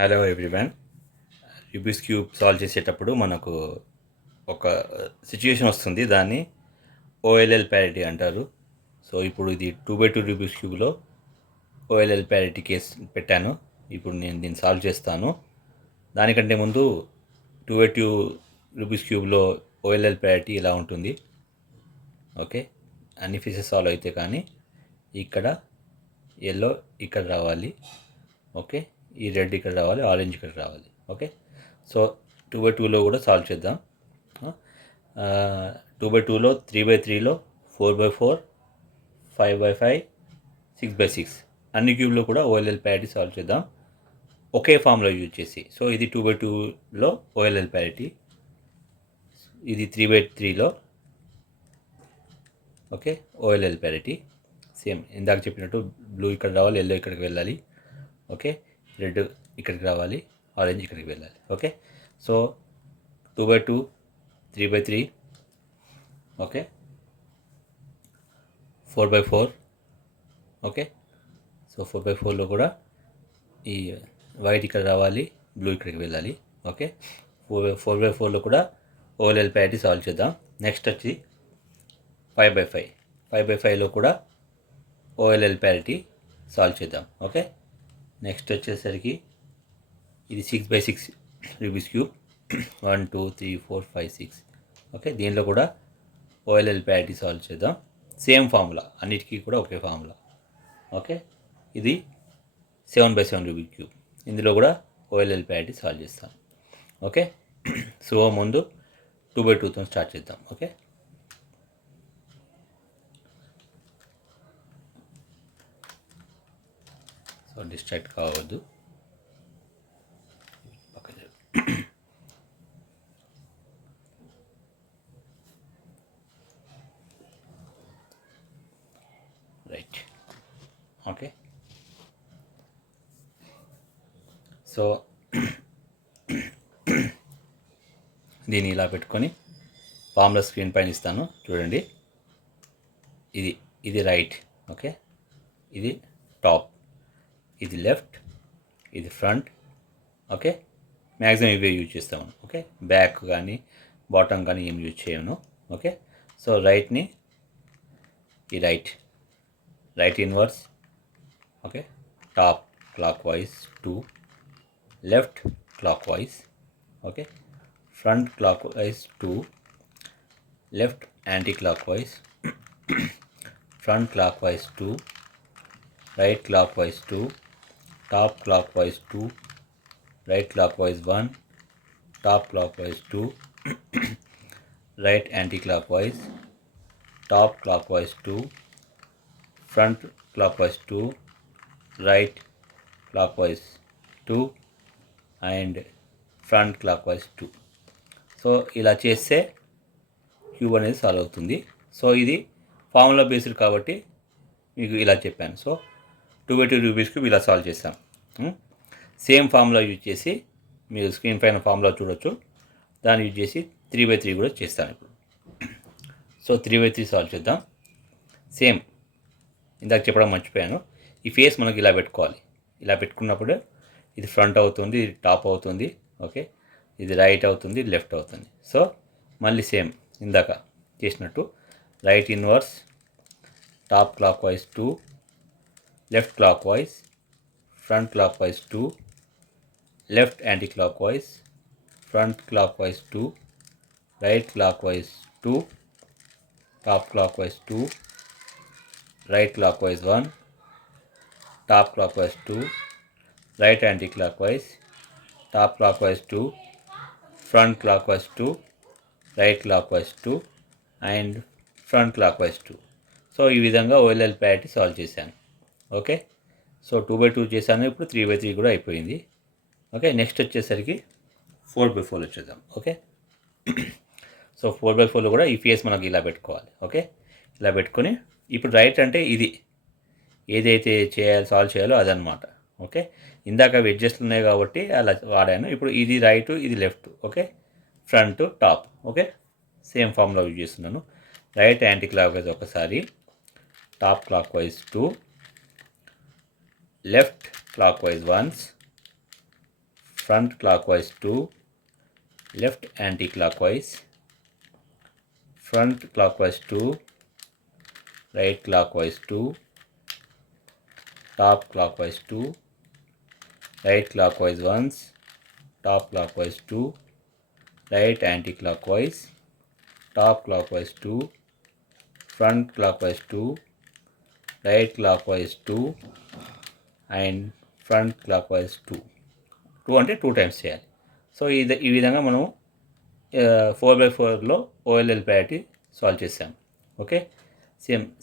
Hello everyone. Rubik's cube solve చేసేటప్పుడు మనకు ఒక సిచ్యుయేషన్ వస్తుంది. దాన్ని ఓఎల్ఎల్ ప్యారిటీ అంటారు. సో ఇప్పుడు ఇది 2x2 రూబిక్స్ క్యూబ్లో ఓఎల్ఎల్ ప్యారిటీ కేసు పెట్టాను. ఇప్పుడు నేను దీన్ని సాల్వ్ చేస్తాను. దానికంటే ముందు 2x2 రూబిక్స్ క్యూబ్లో ఓఎల్ఎల్ ప్యారిటీ ఇలా ఉంటుంది. ఓకే, అన్ని ఫీసెస్ సాల్వ్ అయితే కానీ ఇక్కడ ఎల్లో ఇక్కడ రావాలి. ఓకే, ఈ రెడ్ ఇక్కడ రావాలి, ఆరెంజ్ ఇక్కడ రావాలి. ఓకే, సో 2x2లో కూడా సాల్వ్ చేద్దాం. 2x2లో 3x3లో 4x4 5x5 6x6 అన్ని క్యూబ్లో కూడా ఓఎల్ఎల్ ప్యారిటీ సాల్వ్ చేద్దాం ఒకే ఫామ్లో యూజ్ చేసి. సో ఇది 2x2లో ఓఎల్ఎల్ ప్యారిటీ, ఇది 3x3లో ఓకే ఓఎల్ఎల్ ప్యారిటీ. సేమ్ ఇందాక చెప్పినట్టు బ్లూ ఇక్కడ రావాలి, ఎల్లో ఇక్కడికి వెళ్ళాలి. ఓకే, రెడ్ ఇక్కడికి రావాలి, ఆరెంజ్ ఇక్కడికి వెళ్ళాలి. Okay, so 2x2 3x3 okay 4x4 okay. So 4x4లో కూడా ఈ వైట్ ఇక్కడ రావాలి, బ్లూ ఇక్కడికి వెళ్ళాలి. ఓకే, 4x4లో కూడా ఓఎల్ఎల్ ప్యారిటీ సాల్వ్ చేద్దాం. నెక్స్ట్ వచ్చి 5x5లో కూడా ఓఎల్ఎల్ ప్యారిటీ సాల్వ్ చేద్దాం. ఓకే, నెక్స్ట్ వచ్చేసరికి ఇది 6x6 రూబిక్స్ క్యూబ్ 1 2 3 4 5 6. ఓకే, దీనిలో కూడా ఓఎల్ఎల్ ప్యారిటీ సాల్వ్ చేద్దాం. సేమ్ ఫార్ములా, అన్నిటికీ కూడా ఒకే ఫార్ములా. ఓకే, ఇది 7x7 రూబిక్స్ క్యూబ్, ఇందులో కూడా ఓఎల్ఎల్ ప్యారిటీ సాల్వ్ చేస్తాం. ఓకే, సో ముందు 2x2తో స్టార్ట్ చేద్దాం. ఓకే, సో డిస్ట్రాక్ట్ కావద్దు. Right, okay. సో దీన్ని ఇలా పెట్టుకొని ఫార్ములా స్క్రీన్ పైన ఇస్తాను చూడండి. ఇది రైట్, ఓకే, ఇది టాప్, ఇది లెఫ్ట్, ఇది ఫ్రంట్. ఓకే, మ్యాక్సిమం ఇవే యూజ్ చేస్తాము. ఓకే, బ్యాక్ కానీ బాటమ్ కానీ ఏం యూజ్ చేయను. ఓకే, సో రైట్ని ఈ right inverse. Okay, top clockwise 2, left clock wise. Okay, front clockwise 2, left anti clock wise, front clockwise 2, right clock wise 2, top clockwise 2, right clock wise 1, top clockwise 2, right anticlockwise, top clockwise 2, front clockwise 2, right clock wise 2 and front clockwise 2. So ఇలా చేస్తే cube అనేది solve అవుతుంది. So ఇది formula based కాబట్టి మీకు ఇలా చెప్పాను. So 2x2 Rubik's cube ఇలా సాల్వ్ చేస్తాం. సేమ్ ఫార్ములా యూజ్ చేసి మీరు స్క్రీన్ పైన ఫార్ములా చూడొచ్చు. దాన్ని యూజ్ చేసి 3x3 కూడా చేస్తాను ఇప్పుడు. సో 3x3 సాల్వ్ చేద్దాం. సేమ్ ఇందాక చెప్పడం మర్చిపోయాను, ఈ ఫేస్ మనకి ఇలా పెట్టుకోవాలి. ఇలా పెట్టుకున్నప్పుడు ఇది ఫ్రంట్ అవుతుంది, ఇది టాప్ అవుతుంది. ఓకే, ఇది రైట్ అవుతుంది, ఇది లెఫ్ట్ అవుతుంది. సో మళ్ళీ సేమ్ ఇందాక చేసినట్టు right inverse, top clockwise 2, left clockwise, front clockwise 2, left anti clock wise, front clockwise 2, right clock wise 2, top clockwise 2, right clock wise 1, top clockwise 2, right anticlockwise, top clockwise 2, front clockwise 2, right clock wise 2 and front clockwise 2. So ఈ విధంగా ఓఎల్ఎల్ parity solve చేశాను. Okay, so 2x2 చేశాను, ఇప్పుడు 3x3 కూడా అయిపోయింది. Okay, next వచ్చేసరికి 4x4 వచ్చేద్దాం. Okay, so 4x4లో కూడా ఈ ఫేస్ మనకి ఇలా పెట్టుకోవాలి. ఓకే, ఇలా పెట్టుకొని ఇప్పుడు రైట్ అంటే ఇది ఏదైతే సాల్వ్ చేయాలో అదనమాట. ఓకే, ఇందాక వెడ్జెస్లు ఉన్నాయి కాబట్టి అలా వాడాను. ఇప్పుడు ఇది రైట్, ఇది left. Okay, front top. Okay, same formula use చేస్తున్నాను. రైట్ యాంటీ క్లాక్ వైజ్ ఒకసారి, top clockwise 2, left clock wise once, front clockwise 2, left anti-clockwise, front clockwise 2, right clockwise 2, top clockwise 2, right clockwise once, top clockwise 2, right anti-clockwise, top clockwise 2, front clockwise 2, right clockwise 2 and front clockwise 2 అంటే 2 times చేయాలి. So ఈ విధంగా మనం 4x4లో ఓఎల్ఎల్ parity solve చేసాం. Okay,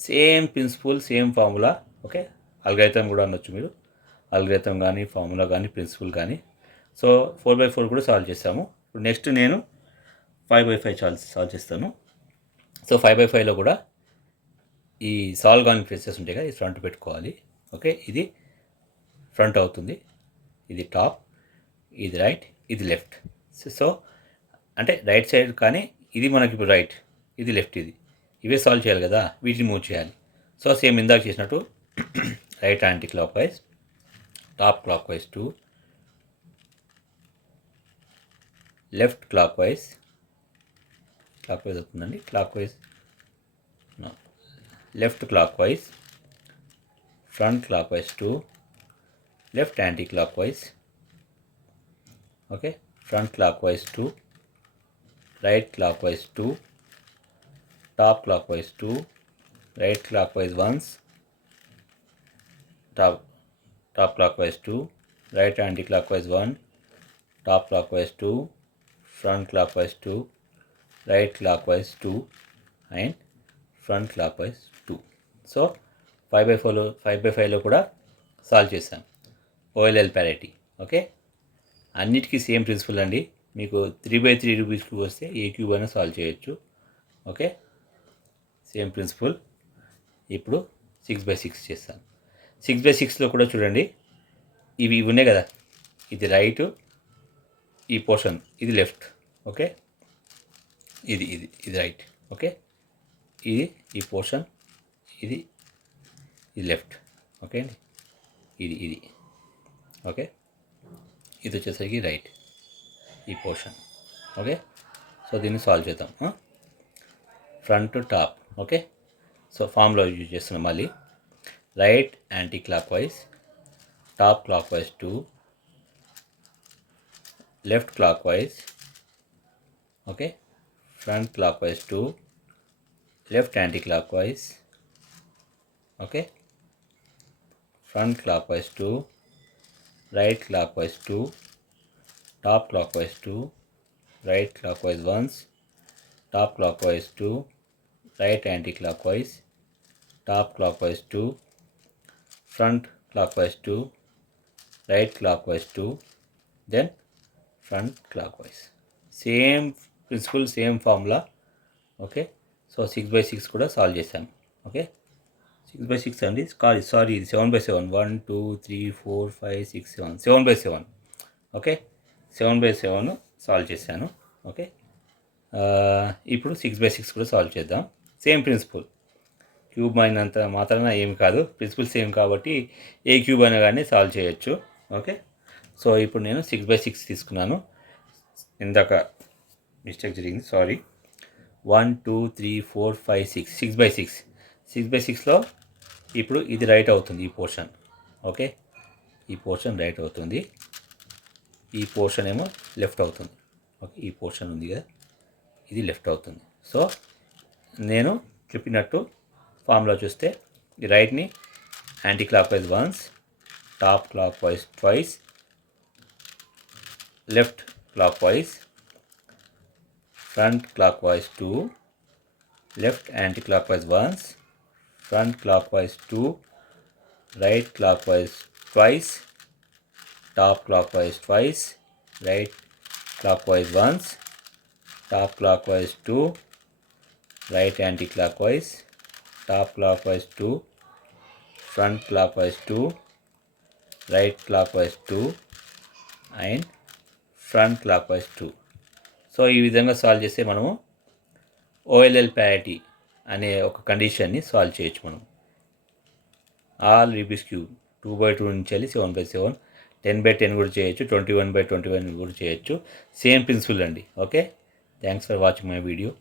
same principle, same formula. Okay, algorithm కూడా అనొచ్చు మీరు, algorithm కానీ ఫార్ములా కానీ ప్రిన్సిపల్ కానీ. సో 4x4 కూడా సాల్వ్ చేసాము. ఇప్పుడు నెక్స్ట్ నేను 5x5 సాల్వ్ చేస్తాను. సో 5x5లో కూడా ఈ సాల్వ్ కాని ప్లేసెస్ ఉంటాయి కదా, ఇది ఫ్రంట్ పెట్టుకోవాలి. ఓకే, ఇది ఫ్రంట్ అవుతుంది, ఇది టాప్, ఇది రైట్, ఇది లెఫ్ట్. సో అంటే రైట్ సైడ్ కానీ ఇది మనకి ఇప్పుడు రైట్, ఇది లెఫ్ట్, ఇవే సాల్వ్ చేయాలి కదా, వీటిని మూవ్ చేయాలి. సో సేమ్ ఇందాక చేసినట్టు right anticlockwise, top clockwise 2, left clockwise అవుతుందండి, clockwise left clockwise, front clockwise 2, left anti-clockwise. Okay, front clockwise 2, right clockwise 2, top clockwise 2, right clockwise once, top clockwise 2, right anti-clockwise 1, top clockwise 2, front clockwise 2, right clockwise 2 and front clockwise 2. So 5x5లో కూడా solve చేసాం ఓఎల్ఎల్ parity. Okay, అన్నిటికీ same principle అండి. మీకు 3x3 రూపీస్కి వస్తే ఏ cube అయినా solve చేయొచ్చు. Okay, same principle. ఇప్పుడు 6x6 చేస్తాను. 6x6లో కూడా చూడండి, ఇవి ఉన్నాయి కదా, ఇది రైట్, ఈ పోర్షన్ ఇది లెఫ్ట్. ఓకే, ఇది రైట్. ఓకే, ఈ పోర్షన్ ఇది లెఫ్ట్. ఓకే అండి, ఇది ఓకే, ఇది వచ్చేసరికి రైట్, ఈ పోర్షన్. ఓకే, సో దీన్ని సాల్వ్ చేద్దాం. Front top. ఓకే, సో ఫామ్లో యూజ్ చేస్తున్నాం మళ్ళీ. Right anticlockwise, top clockwise 2, left clock wise. Okay, front clockwise 2, left anti clock wise. Okay, front clockwise 2, right clockwise 2, top clockwise 2, right clockwise once, top clockwise 2, right anti-clockwise, top clockwise 2, front clockwise 2, right clockwise 2, then front clockwise. Same principle, same formula. Okay, so 6x6 కూడా solve చేసాం. Okay, 6x6 అండి, sorry ఇది 7x7. 1 2 3 4 5 6 7, 7x7. Okay, 7x7 solve చేశాను. Okay, ఇప్పుడు 6x6 కూడా solve చేద్దాం. Same principle, cube అయినంత మాత్రాన ఏమి కాదు, ప్రిన్సిపల్ సేమ్ కాబట్టి ఏ క్యూబ్ అయినా కానీ సాల్వ్ చేయొచ్చు. ఓకే, సో ఇప్పుడు నేను 6x6 తీసుకున్నాను. ఇందాక మిస్టేక్ జరిగింది, సారీ. 1 2 3 4 5 6, 6x6. 6x6లో ఇప్పుడు ఇది రైట్ అవుతుంది, ఈ పోర్షన్. ఓకే, ఈ పోర్షన్ రైట్ అవుతుంది, ఈ పోర్షన్ ఏమో లెఫ్ట్ అవుతుంది. ఓకే, ఈ పోర్షన్ ఉంది కదా, ఇది లెఫ్ట్ అవుతుంది. సో నేను చెప్పినట్టు ఫామ్లో చూస్తే ఈ రైట్ని anticlockwise once, top clockwise twice, left clockwise, front clockwise 2, left anticlockwise once, front clockwise 2, right clockwise twice, top clockwise twice, right clockwise once, top clockwise 2, right anti-clockwise, top clockwise 2, front clockwise 2, right clockwise 2 and front clockwise 2. So ఈ విధంగా solve చేస్తే మనము ఓఎల్ఎల్ parity అనే ఒక కండిషన్ని solve చేయొచ్చు మనం. All Rubik's cube 2x2 నుంచి వెళ్ళి 7x7 10x10 కూడా చేయొచ్చు, 21x21 కూడా చేయొచ్చు. సేమ్ ప్రిన్సిపల్ అండి. Okay, thanks for watching my video.